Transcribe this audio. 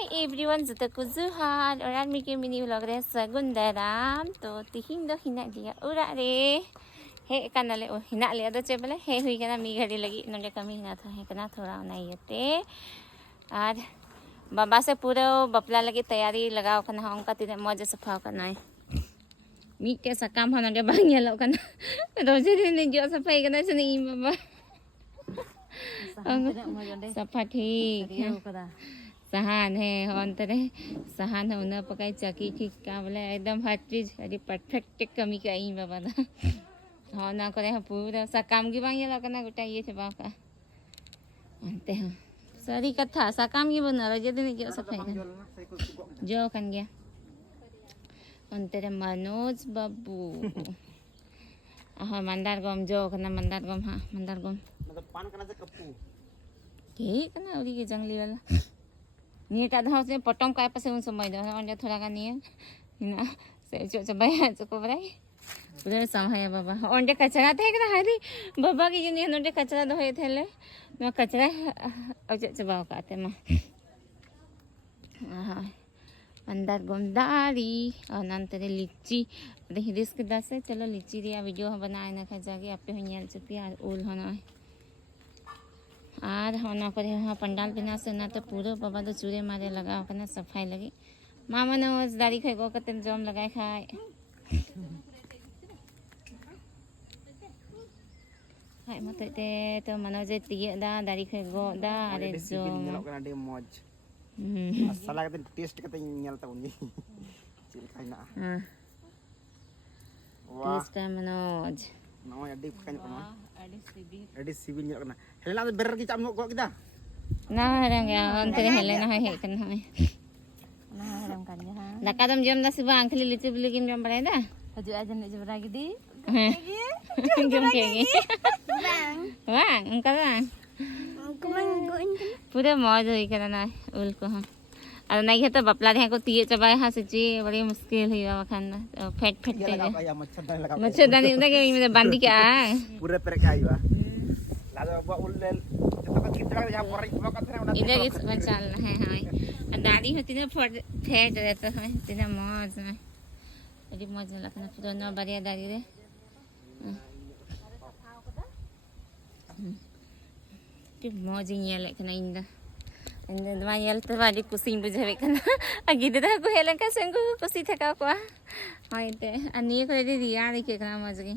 Hi everyone, jota ko Zuhal. Orang mikir mini vlog re sagun daram. To tihin do hina dia ura re. He kanale o hina le ado che bale he hui kana mi ghadi lagi nonde kami hina tha he kana thoda unai yate. Ar baba se pura bapla lagi tayari लगाव kana onka tine moja safa kana. Mi ke sakam hanonde bang yelo kana. Roje dine jo safai kana sini baba. सफा ठीक है सहान है अंतरे सहान होना पकाई चकी ठीक का बोले एकदम हर चीज अरे परफेक्ट कमी का ही बाबा ना हाँ ना करे हाँ पूरा सा काम की बांगी लगा ना गुटा ये छपा का अंते हैं सारी कथा सा काम की बना रहे जल्दी नहीं सफाई जो कन गया अंतरे मनोज बाबू हाँ मंदार गम जो करना मंदार गम हाँ मंदार गम मतलब पान करना से कप्पू ठीक है ना उरी के जंगली वाला नीटा धाव से पटम काय पासे उन समय दो अंडे थोड़ा का नहीं है ना से जो चबाया चको बराई पूरे समय बाबा अंडे कचरा थे कि हरी बाबा की जो नहीं अंडे कचरा दो है थेले ना कचरा और चबाओ काते मां हां अंदर गुमदारी और नंतर लीची देखिए रिस्क दस है चलो लीची रिया वीडियो बनाए ना खा जाके आप पे हुई चुकी है ओल होना आर होना करे वहाँ पंडाल बिना से ना तो पूरे बाबा तो चूरे मारे लगा करना सफाई लगी मामा ने उस दाढ़ी खाए गो कते जम लगाए खाए हाय मत ते तो मनोज तिये दा दाढ़ी खाए गो दा अरे जो nyelok kan ada moj salah kata taste kata nyel tahun ni cil kaina wah taste Manoj no ada pakai apa ada sibil nyelok kan Helena tu berer kita amuk kok kita nah orang ya antere Helena hai kan hai nah orang kan ya daka dam jam da siba angkli lici beli kim jam balai da haju aja nek jebra gidi jam kegi bang engkau bang पूरे मौज हुई करना उल को हाँ अरे नहीं है तो बपला रहे को तीये चबाए हाँ सच्ची बड़ी मुश्किल हुई बाबा खाना फेट फेट दे मच्छरदानी उधर के में बांधी क्या पूरे पर क्या हुआ लादो अब उल ले तो का कितना यहाँ पर इतना का था इधर इस बचाल है हाँ दादी होती ना फेट रहता है इतना मौज में बड़ी मौज लगना फिर ना बढ़िया दादी रे मौज ही लेकिन इंदा इंदा दवाई तो वाली कुसी बुझे कना गिदरा को हेलन का संग कुसी थका को हां इते अनी को रे रिया देखे कना मौज की